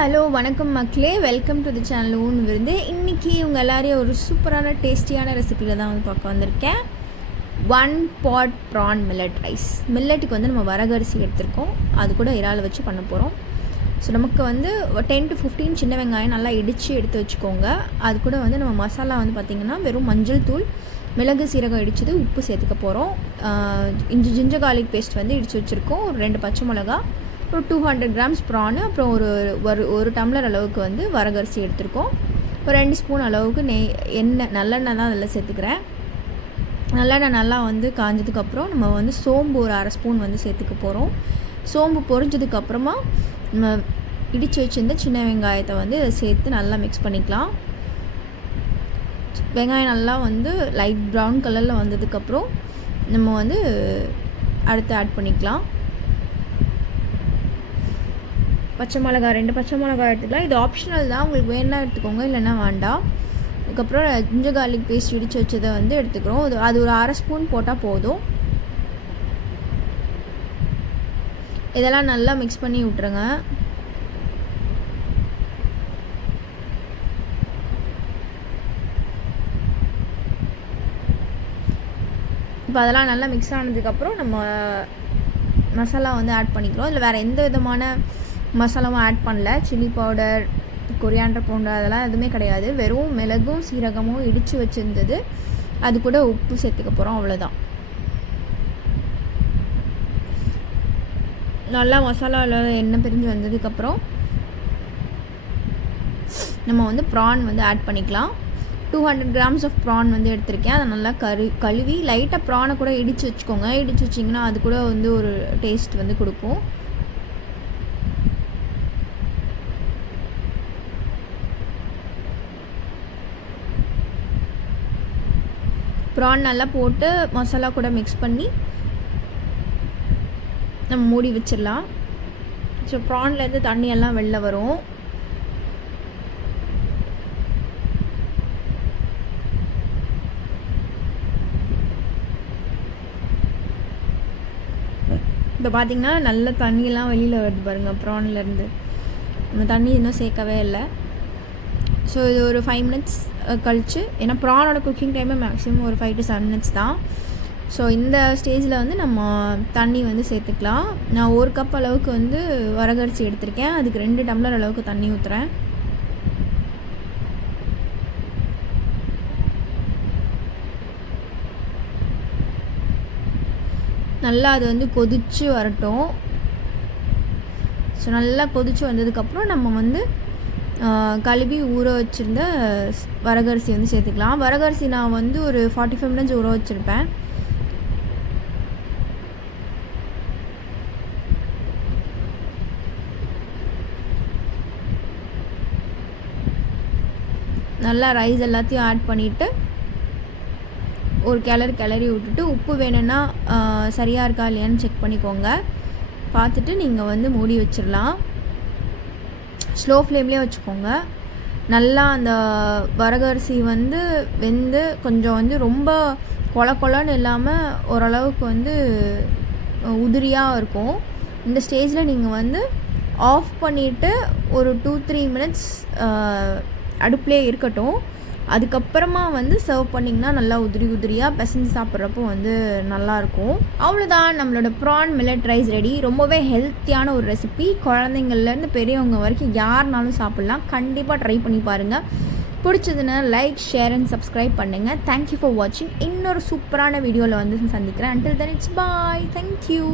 Hello வணக்கம் மக்களே, welcome to the channel ஊன் விருந்து. இன்றைக்கி உங்கள் எல்லாரையும் ஒரு சூப்பரான டேஸ்டியான ரெசிப்பியில் தான் வந்து பார்க்க வந்திருக்கேன். 1 pot ப்ரான் மில்லட் ரைஸ். மில்லட்டுக்கு வந்து நம்ம வரகரிசி எடுத்திருக்கோம், அது கூட இறால் வச்சு பண்ண போகிறோம். ஸோ நமக்கு வந்து 10 to 15 சின்ன வெங்காயம் நல்லா இடித்து எடுத்து வச்சுக்கோங்க. அது கூட வந்து நம்ம மசாலா வந்து பார்த்திங்கன்னா வெறும் மஞ்சள் தூள், மிளகு சீரகம் இடிச்சது, உப்பு சேர்த்துக்க போகிறோம். ஜிஞ்சர் கார்லிக் பேஸ்ட் வந்து இடித்து வச்சுருக்கோம். ஒரு 2 பச்சை மிளகா, ஒரு 200 கிராம்ஸ் ப்ரானு, அப்புறம் ஒரு டம்ளர் அளவுக்கு வந்து வரகரிசி எடுத்துருக்கோம். ஒரு 2 ஸ்பூன் அளவுக்கு நல்லெண்ணெய் தான் அதில் சேர்த்துக்கிறேன். நல்லெண்ணெய் நல்லா வந்து காஞ்சதுக்கப்புறம் நம்ம வந்து சோம்பு ஒரு 1/2 ஸ்பூன் வந்து சேர்த்துக்க போகிறோம். சோம்பு பொரிஞ்சதுக்கப்புறமா நம்ம இடித்து வச்சுருந்த சின்ன வெங்காயத்தை வந்து இதை சேர்த்து நல்லா மிக்ஸ் பண்ணிக்கலாம். வெங்காயம் நல்லா வந்து லைட் ப்ரௌன் கலரில் வந்ததுக்கப்புறம் நம்ம வந்து அடுத்து ஆட் பண்ணிக்கலாம். பச்சை மிளகாய் 2 பச்சை மிளகாய் எடுத்துக்கலாம். இது ஆப்ஷனல் தான், உங்களுக்கு வேணால் எடுத்துக்கோங்க, இல்லைன்னா வேண்டாம். அதுக்கப்புறம் ஜிஞ்சர் கார்லிக் பேஸ்ட் இடித்து வச்சதை வந்து எடுத்துக்கிறோம். அது ஒரு 1/2 ஸ்பூன் போட்டால் போதும். இதெல்லாம் நல்லா மிக்ஸ் பண்ணி விட்ருங்க. இப்போ அதெல்லாம் நல்லா மிக்ஸ் ஆனதுக்கப்புறம் நம்ம மசாலா வந்து ஆட் பண்ணிக்கிறோம். இதில் வேறு எந்த விதமான மசாலாவும் ஆட் பண்ணல. சில்லி பவுடர், கொரியாண்டர் பவுடர் அதெல்லாம் எதுவுமே கிடையாது. வெறும் மிளகும் சீரகமும் இடித்து வச்சுருந்தது, அது கூட உப்பு சேர்த்துக்க போகிறோம், அவ்வளோதான். நல்லா மசாலாவில் எண்ணெய் பிரிஞ்சு வந்ததுக்கப்புறம் நம்ம வந்து ப்ரான் வந்து ஆட் பண்ணிக்கலாம். 200 கிராம்ஸ் ஆஃப் ப்ரான் வந்து எடுத்திருக்கேன். அதை நல்லா கழுவி லைட்டாக ப்ரானை கூட இடித்து வச்சுக்கோங்க. இடித்து வச்சிங்கன்னா அது கூட வந்து ஒரு டேஸ்ட் வந்து கொடுக்கும். ப்ரான் நல்லா போட்டு மசாலா கூட மிக்ஸ் பண்ணி நம்ம மூடி வச்சிடலாம். ஸோ ப்ரான்லேருந்து தண்ணியெல்லாம் வெளில வரும். இப்போ பார்த்திங்கன்னா நல்ல தண்ணியெல்லாம் வெளியில் வருது பாருங்கள் ப்ரான்லேருந்து. நம்ம தண்ணி இன்னும் சேர்க்கவே இல்லை. ஸோ இது ஒரு 5 மினிட்ஸ் கழித்து, ஏன்னா ப்ரானோட குக்கிங் டைமே மேக்ஸிமம் ஒரு 5 to 7 மினிட்ஸ் தான். ஸோ இந்த ஸ்டேஜில் வந்து நம்ம தண்ணி வந்து சேர்த்துக்கலாம். நான் 1 கப் அளவுக்கு வந்து வரகரிசி எடுத்திருக்கேன், அதுக்கு 2 டம்ளர் அளவுக்கு தண்ணி ஊற்றுறேன். நல்லா அது வந்து கொதித்து வரட்டும். ஸோ நல்லா கொதித்து வந்ததுக்கப்புறம் நம்ம வந்து கழுவி ஊற வச்சுருந்த வரகரிசி வந்து சேர்த்துக்கலாம். வரகரிசி நான் வந்து ஒரு 45 மினிட்ஸ் ஊற வச்சுருப்பேன். நல்லா ரைஸ் எல்லாத்தையும் ஆட் பண்ணிவிட்டு ஒரு கிளறி விட்டுட்டு உப்பு வேணும்னா சரியாக இருக்கா இல்லையான்னு செக் பண்ணிக்கோங்க. பார்த்துட்டு நீங்கள் வந்து மூடி வச்சிடலாம். ஸ்லோ ஃப்ளேம்லேயே வச்சுக்கோங்க. நல்லா அந்த வரகரிசி வந்து வெந்து கொஞ்சம் வந்து ரொம்ப கொலன்னு இல்லாமல் ஓரளவுக்கு வந்து உதிரியாக இருக்கும். இந்த ஸ்டேஜில் நீங்கள் வந்து ஆஃப் பண்ணிவிட்டு ஒரு 2-3 மினிட்ஸ் அடுப்புலேயே இருக்கட்டும். அதுக்கப்புறமா வந்து சர்வ் பண்ணிங்கன்னா நல்லா உதிரியாக பிசைஞ்சு சாப்பிட்றப்போ வந்து நல்லாயிருக்கும். அவ்வளோதான், நம்மளோட ப்ரான் மில்லட் ரைஸ் ரெடி. ரொம்பவே ஹெல்த்தியான ஒரு ரெசிபி. குழந்தைங்கள்லேருந்து பெரியவங்க வரைக்கும் யாருனாலும் சாப்பிட்லாம். கண்டிப்பாக ட்ரை பண்ணி பாருங்கள். பிடிச்சதுன்னா லைக், ஷேர் அண்ட் சப்ஸ்கிரைப் பண்ணுங்கள். தேங்க்யூ ஃபார் வாட்சிங். இன்னொரு சூப்பரான வீடியோவில் வந்து சந்திக்கிறேன். Until then it's bye. Thank you.